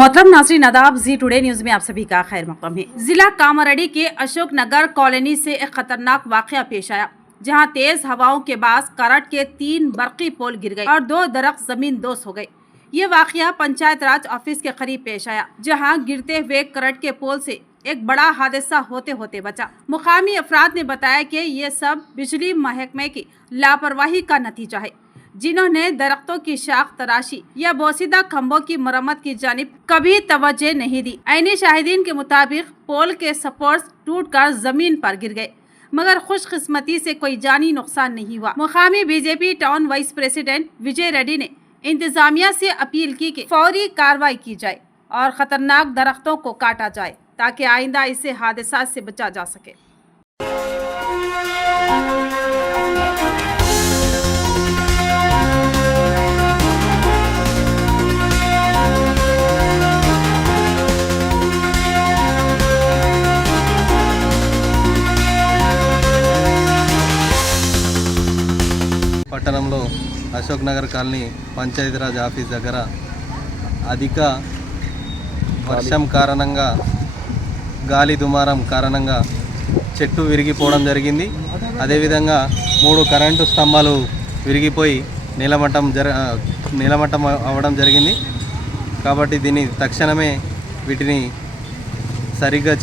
मोहतरम नाज़रीन आदाब, जी टुडे न्यूज़ में आप सभी का खैर मक़दम है। जिला कामारेड्डी के अशोक नगर कॉलोनी से एक खतरनाक वाक़या पेश आया, जहां तेज हवाओं के बाद करंट के 3 बरक़ी पोल गिर गए और 2 दरख्त जमीन दोस्त हो गए। ये वाक़या पंचायत राज ऑफिस के करीब पेश आया, जहां गिरते हुए करंट के पोल से एक बड़ा हादसा होते होते बचा। मुकामी अफराद ने बताया कि ये सब बिजली महकमे की लापरवाही का नतीजा है, जिन्होंने दरख्तों की शाख तराशी या बोसीदा खम्भों की मरम्मत की जानिब कभी तवज्जो नहीं दी। ऐनी शाहिदीन के मुताबिक पोल के सपोर्ट्स टूटकर जमीन पर गिर गए, मगर खुशकिस्मती से कोई जानी नुकसान नहीं हुआ। मुकामी बीजेपी टाउन वाइस प्रेसिडेंट विजय रेड्डी ने इंतजामिया से अपील की कि फौरी कार्रवाई की जाए और खतरनाक दरख्तों को काटा जाए, ताकि आइंदा ऐसे हादसा से बचा जा सके। పట్టణంలో అశోక్ నగర్ కాలనీ పంచాయతీరాజ్ ఆఫీస్ దగ్గర అధిక వర్షం కారణంగా గాలి దుమారం కారణంగా చెట్టు విరిగిపోవడం జరిగింది. అదేవిధంగా 3 కరెంటు స్తంభాలు విరిగిపోయి నీలమట్టం అవ్వడం జరిగింది. కాబట్టి దీన్ని తక్షణమే వీటిని సరిగ్గా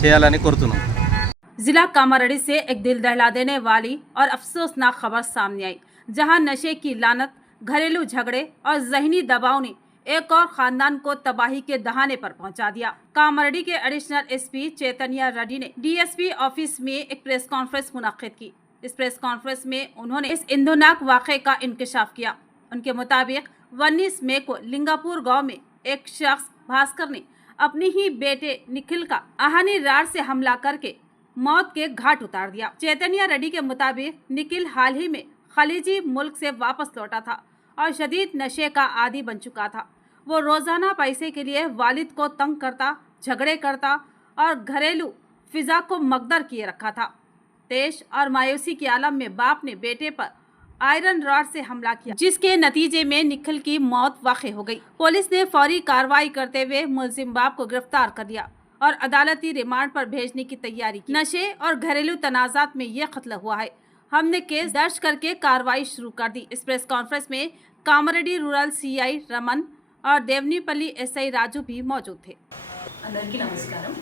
చేయాలని కోరుతున్నాం. जिला कामारेड्डी से एक दिल दहला देने वाली और अफसोसनाक खबर सामने आई, जहां नशे की लानत, घरेलू झगड़े और जहनी दबाव ने एक और खानदान को तबाही के दहाने पर पहुंचा दिया। कामारेड्डी के एडिशनल एसपी चैतन्य रेड्डी ने डीएसपी ऑफिस में एक प्रेस कॉन्फ्रेंस मुनक्किद की। इस प्रेस कॉन्फ्रेंस में उन्होंने इस इंदुनाक वाक़े का इंकशाफ किया। उनके मुताबिक 19 मई को लिंगापुर गाँव में एक शख्स भास्कर ने अपने ही बेटे निखिल का आहानी रार से हमला करके मौत के घाट उतार दिया। चैतन्य रेड्डी के मुताबिक निखिल हाल ही में खलीजी मुल्क से वापस लौटा था और शदीद नशे का आदी बन चुका था। वो रोजाना पैसे के लिए वालिद को तंग करता, झगड़े करता और घरेलू फिजा को मकदर किए रखा था। तेज और मायूसी के आलम में बाप ने बेटे पर आयरन रॉड से हमला किया, जिसके नतीजे में निखिल की मौत वाक़ई हो गई। पुलिस ने फौरी कार्रवाई करते हुए मुलजिम बाप को गिरफ्तार कर लिया और अदालती रिमांड पर भेजने की तैयारी की। नशे और घरेलू तनाज़ात में यह कत्ल हुआ है। हमने केस दर्ज करके कार्रवाई शुरू कर दी। इस प्रेस कॉन्फ्रेंस में कामारेड्डी रूरल सीआई रमन और देवनीपल्ली एसआई राजू भी मौजूद थे। అందరికీ నమస్కారం.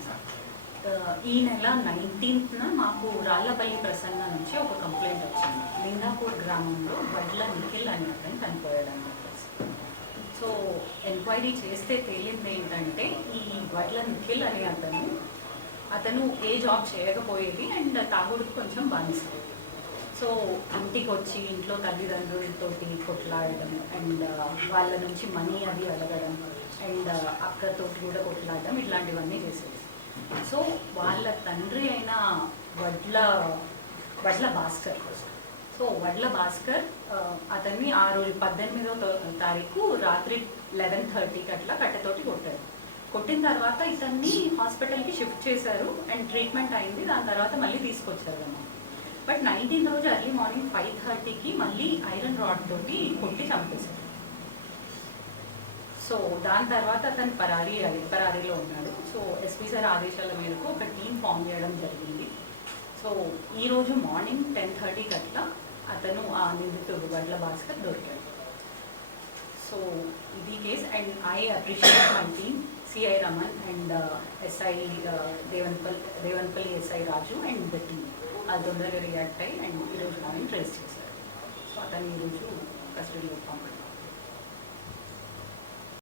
ఈ నెల 19న మాకు రాళ్లపల్లి ప్రసన్న నుంచి ఒక కంప్లైంట్ వచ్చింది. లింగాపూర్ గ్రామంలో వడ్ల నిఖిల్ అనే అతను చనిపోయాడని చెప్పేసి. సో ఎంక్వైరీ చేస్తే తేలింది ఏంటంటే ఈ వడ్ల నిఖిల్ అనే అతను ఏ జాబ్ చేయకపోయేది అండ్ తాగుడుకు కొంచెం బానిస. సో ఇంటికి వచ్చి ఇంట్లో తల్లిదండ్రులతోటి కొట్లాడడం అండ్ వాళ్ళ నుంచి మనీ అది అడగడం అండ్ అక్కతోటి కూడా కొట్లాడడం ఇట్లాంటివన్నీ చేసేది. సో వాళ్ళ తండ్రి అయిన వడ్ల భాస్కర్, సో వడ్ల భాస్కర్ అతన్ని ఆ రోజు 18వ తారీఖు రాత్రి 11:30కి అట్లా కట్టెతోటి కొట్టారు. కొట్టిన తర్వాత ఇతన్ని హాస్పిటల్కి షిఫ్ట్ చేశారు అండ్ ట్రీట్మెంట్ అయింది. దాని తర్వాత మళ్ళీ తీసుకొచ్చారు అన్నమాట. బట్ 19 రోజు ఎర్లీ మార్నింగ్ 5:30కి మళ్ళీ ఐరన్ రాడ్ తోటి కొట్టి చంపేశారు. సో దాని తర్వాత అతను పరారీలో ఉన్నాడు. సో ఎస్పీ సార్ ఆదేశాల మేరకు ఒక టీం ఫామ్ చేయడం జరిగింది. సో ఈరోజు మార్నింగ్ 10:30కి అట్లా అతను ఆ నిందితుడు వడ్ల భాస్కర్ దొరికాడు. సో ఇది case and I appreciate my team CI Raman and SI Devanpalli SI Raju and the team అది తొందరగా రియాక్ట్ అయ్యి అండ్ ఈరోజు మార్నింగ్ ట్రేస్ చేశారు. సో అతను ఈరోజు కస్టడీలో పంపారు.